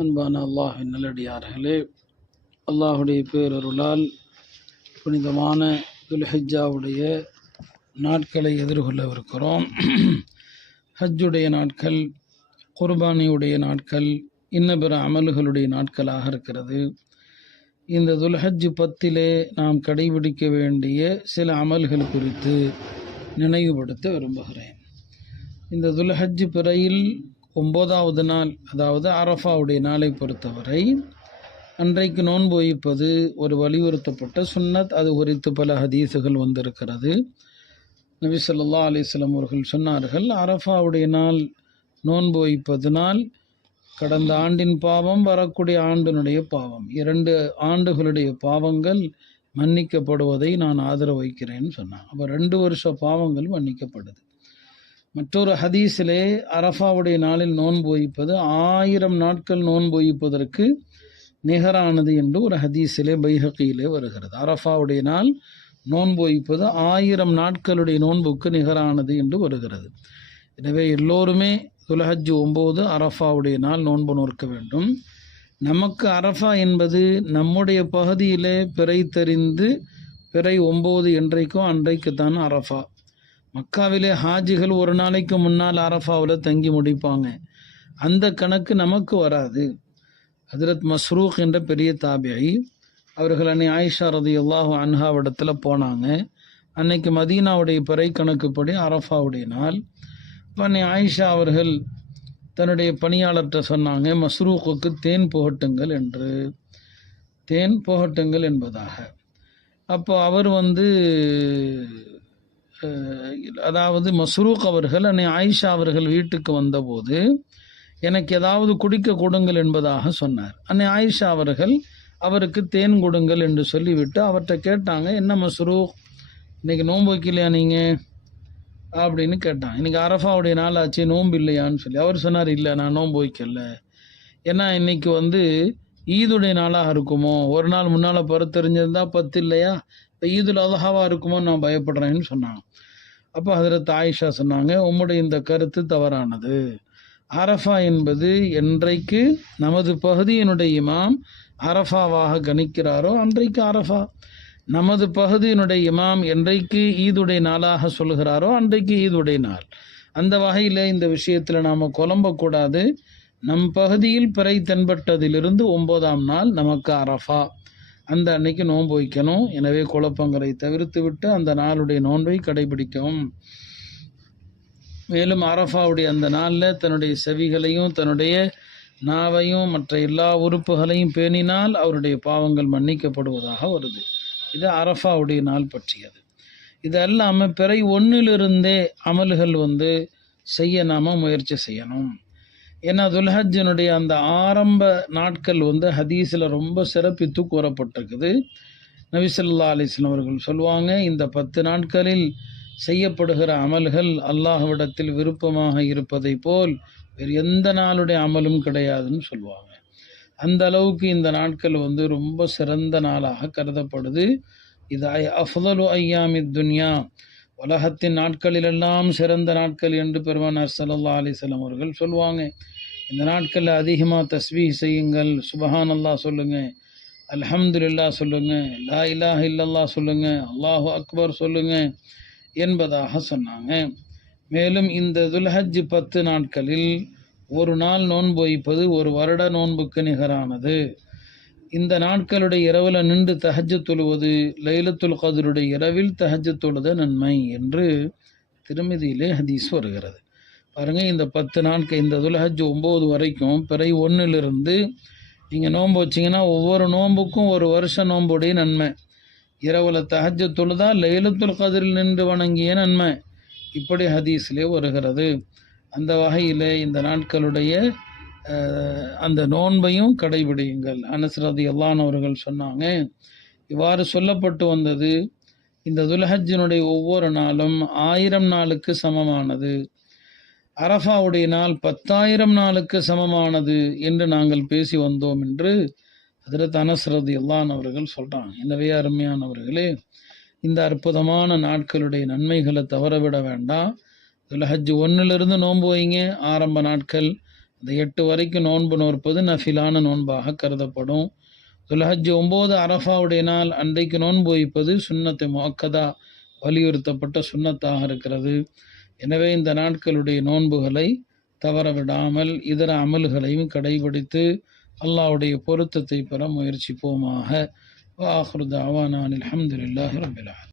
அன்பான அல்லாஹின் நல்லடியார்களே, அல்லாஹுடைய பேரருளால் புனிதமான துல்ஹிஜ்ஜாவுடைய நாட்களை எதிர்கொள்ளவிருக்கிறோம். ஹஜ்ஜுடைய நாட்கள், குர்பானியுடைய நாட்கள், இன்ன பிற அமல்களுடைய நாட்களாக இருக்கிறது. இந்த துல்ஹஜ் 10 நாம் கடைபிடிக்க வேண்டிய சில அமல்கள் குறித்து நினைவுபடுத்த விரும்புகிறேன். இந்த துல்ஹஜ் பிறையில் 9வது நாள், அதாவது அரஃபாவுடைய நாளை பொறுத்தவரை அன்றைக்கு நோன்பு வைப்பது ஒரு வலியுறுத்தப்பட்ட சுன்னத். அது குறித்து பல ஹதீஸுகள் வந்திருக்கிறது. நபி ஸல்லல்லாஹு அலைஹி வஸல்லம் அவர்கள் சொன்னார்கள், அரஃபாவுடைய நாள் நோன்பு வைப்பதனால் கடந்த ஆண்டின் பாவம், வரக்கூடிய ஆண்டினுடைய பாவம், 2 ஆண்டுகளுடைய பாவங்கள் மன்னிக்கப்படுவதை நான் ஆதரவு வைக்கிறேன்னு சொன்னான். அப்போ 2 வருஷ பாவங்கள் மன்னிக்கப்படுது. மற்றொரு ஹதீஸிலே அரஃபாவுடைய நாளில் நோன்பு வைப்பது 1000 நாட்கள் நோன்பு வைப்பதற்கு நிகரானது என்று ஒரு ஹதீஸிலே பைஹகியிலே வருகிறது. அரஃபாவுடைய நாள் நோன்பு வைப்பது 1000 நாட்களுடைய நோன்புக்கு நிகரானது என்று வருகிறது. எனவே எல்லோருமே துல்ஹஜ் 9 அரஃபாவுடைய நாள் நோன்பு நோக்க வேண்டும். நமக்கு அரஃபா என்பது நம்முடைய பகுதியிலே பிறை தெரிந்து பிறை 9 என்றைக்கோ அன்றைக்குத்தான் அரஃபா. மக்காவிலே ஹாஜிகள் ஒரு நாளைக்கு முன்னால் அரஃபாவில் தங்கி முடிப்பாங்க. அந்த கணக்கு நமக்கு வராது. ஹஜ்ரத் மஸ்ரூக் என்ற பெரிய தாபிஐ அவர்கள் அன்னை ஆயிஷா ரலியல்லாஹு அன்ஹாவிடத்தில் போனாங்க. அன்னைக்கு மதீனாவுடைய பிறை கணக்குப்படி அரஃபாவுடைய நாள். இப்போ அன்னை ஆயிஷா அவர்கள் தன்னுடைய பணியாளர்கிட்ட சொன்னாங்க, மஸ்ரூக்குக்கு தேன் புகட்டுங்கள் என்று, தேன் புகட்டுங்கள் என்பதாக. அப்போ அவர் அதாவது மஸ்ரூக் அவர்கள் அன்னை ஆயிஷா அவர்கள் வீட்டுக்கு வந்தபோது எனக்கு ஏதாவது குடிக்க கொடுங்கள் என்பதாக சொன்னார். அன்னை ஆயிஷா அவர்கள் அவருக்கு தேன் கொடுங்கள் என்று சொல்லிவிட்டு அவர்கிட்ட கேட்டாங்க, என்ன மஸ்ரூக், இன்னைக்கு நோன்பு வைக்கலையா நீங்கள் அப்படின்னு கேட்டாங்க. இன்னைக்கு அரஃபாவுடைய நாள் ஆச்சு, நோன்பு இல்லையான்னு சொல்லி. அவர் சொன்னார், இல்லை நான் நோன்பு வைக்கல, ஏன்னா இன்னைக்கு ஈதுடைய நாளாக இருக்குமோ, ஒரு நாள் முன்னால் பருத்தெரிஞ்சிருந்தா 10 இல்லையா, இப்போ ஈதுல் அல்ஹாவாக இருக்குமோ நான் பயப்படுறேன்னு சொன்னாங்க. அப்போ ஹஜ்ரத் ஆயிஷா சொன்னாங்க, உம்முடைய இந்த கருத்து தவறானது. அரஃபா என்பது என்றைக்கு நமது பகுதியினுடைய இமாம் அரஃபாவாக கணிக்கிறாரோ அன்றைக்கு அரஃபா. நமது பகுதியினுடைய இமாம் என்றைக்கு ஈதுடைய நாளாக சொல்கிறாரோ அன்றைக்கு ஈதுடைய நாள். அந்த வகையில் இந்த விஷயத்தில் நாம் குழம்பக்கூடாது. நம் பகுதியில் பிறை தென்பட்டதிலிருந்து 9ஆம் நாள் நமக்கு அரஃபா. அந்த அன்னைக்கு நோன்பு வைக்கணும். எனவே குழப்பங்களை தவிர்த்து விட்டு அந்த நாளுடைய நோன்பை கடைபிடிக்கவும். மேலும் அரஃபாவுடைய அந்த நாளில் தன்னுடைய செவிகளையும் தன்னுடைய நாவையும் மற்ற எல்லா உறுப்புகளையும் பேணினால் அவருடைய பாவங்கள் மன்னிக்கப்படுவதாக வருது. இது அரஃபாவுடைய நாள் பற்றியது. இது அல்லாமல் பிறை 1லிருந்தே அமல்கள் செய்ய நாம் முயற்சி செய்யணும். ஏன்னா துல்ஹஜ்ஜினுடைய அந்த ஆரம்ப நாட்கள் ஹதீஸில் ரொம்ப சிறப்பித்து கூறப்பட்டிருக்குது. நபி ஸல்லல்லாஹு அலைஹி வஸல்லம் அவர்கள் சொல்லுவாங்க, இந்த 10 நாட்களில் செய்யப்படுகிற அமல்கள் அல்லாஹ்விடத்தில் விருப்பமாக இருப்பதை போல் வேறு எந்த நாளுடைய அமலும் கிடையாதுன்னு சொல்லுவாங்க. அந்த அளவுக்கு இந்த நாட்கள் ரொம்ப சிறந்த நாளாக கருதப்படுது. இது அஃதலு ஐயாமி துன்யா, உலகத்தின் நாட்களிலெல்லாம் சிறந்த நாட்கள் என்று பெருமானார் ஸல்லல்லாஹு அலைஹி வஸல்லம் அவர்கள் சொல்லுவாங்க. இந்த நாட்களில் அதிகமாக தஸ்பீஹ் செய்யுங்கள், சுப்ஹானல்லாஹ் சொல்லுங்கள், அல்ஹம்துலில்லாஹ் சொல்லுங்கள், லா இலாஹ இல்லல்லாஹ் சொல்லுங்கள், அல்லாஹு அக்பர் சொல்லுங்கள் என்பதாக சொன்னாங்க. மேலும் இந்த துல்ஹஜ் 10 நாட்களில் ஒரு நாள் நோன்பு வைப்பது ஒரு வருட நோன்புக்கு நிகரானது. இந்த நாட்களுடைய இரவில் நின்று தஹஜ்ஜத் தொழுவது லைலத்துல் கத்ருடைய இரவில் தஹஜ்ஜத் தொழுத நன்மை என்று திருமதியிலே ஹதீஸ் வருகிறது. பாருங்கள், இந்த 10 நாட்கள், இந்த துல்ஹஜ் 9 வரைக்கும் பிறை 1லிருந்து நீங்கள் நோன்பு வச்சிங்கன்னா ஒவ்வொரு நோன்புக்கும் ஒரு வருஷ நோன்புடைய நன்மை. இரவில் தஹஜ்ஜத் தொழுதா லைலத்துல் கத்ரில் நின்று வணங்கிய நன்மை, இப்படி ஹதீஸிலே வருகிறது. அந்த வகையில் இந்த நாட்களுடைய அந்த நோன்பையும் கடைபிடியுங்கள். அனஸ் ரலியல்லாஹு அன்ஹு அவர்கள் சொன்னாங்க, இவ்வாறு சொல்லப்பட்டு வந்தது, இந்த துல்ஹஜ்ஜினுடைய ஒவ்வொரு நாளும் 1000 நாளுக்கு சமமானது, அரஃபாவுடைய நாள் 10,000 நாளுக்கு சமமானது என்று நாங்கள் பேசி வந்தோம் என்று ஹஜ்ரத் அனஸ் ரலியல்லாஹு அன்ஹு அவர்கள் சொல்கிறாங்க. எனவே அருமையானவர்களே, இந்த அற்புதமான நாட்களுடைய நன்மைகளை தவறவிட வேண்டாம். துல்ஹஜ் 1லிருந்து நோன்பு வைங்க, ஆரம்ப நாட்கள். இந்த 8 வரைக்கும் நோன்பு நோற்பது நஃபிலான நோன்பாக கருதப்படும். துல்ஹஜ் 9 அரஃபாவுடைய நாள் அன்றைக்கு நோன்பு வைப்பது சுன்னத்தை முஅக்கதா வலியுறுத்தப்பட்ட சுன்னத்தாக இருக்கிறது. எனவே இந்த நாட்களுடைய நோன்புகளை தவற விடாமல் இதர அமல்களையும் கடைபிடித்து அல்லாஹ்வுடைய பொருத்தத்தை பெற முயற்சிப்போமாக. வ ஆஹிரு தஅவானா அல்ஹம்துலில்லாஹி ரப்பில் ஆலமீன்.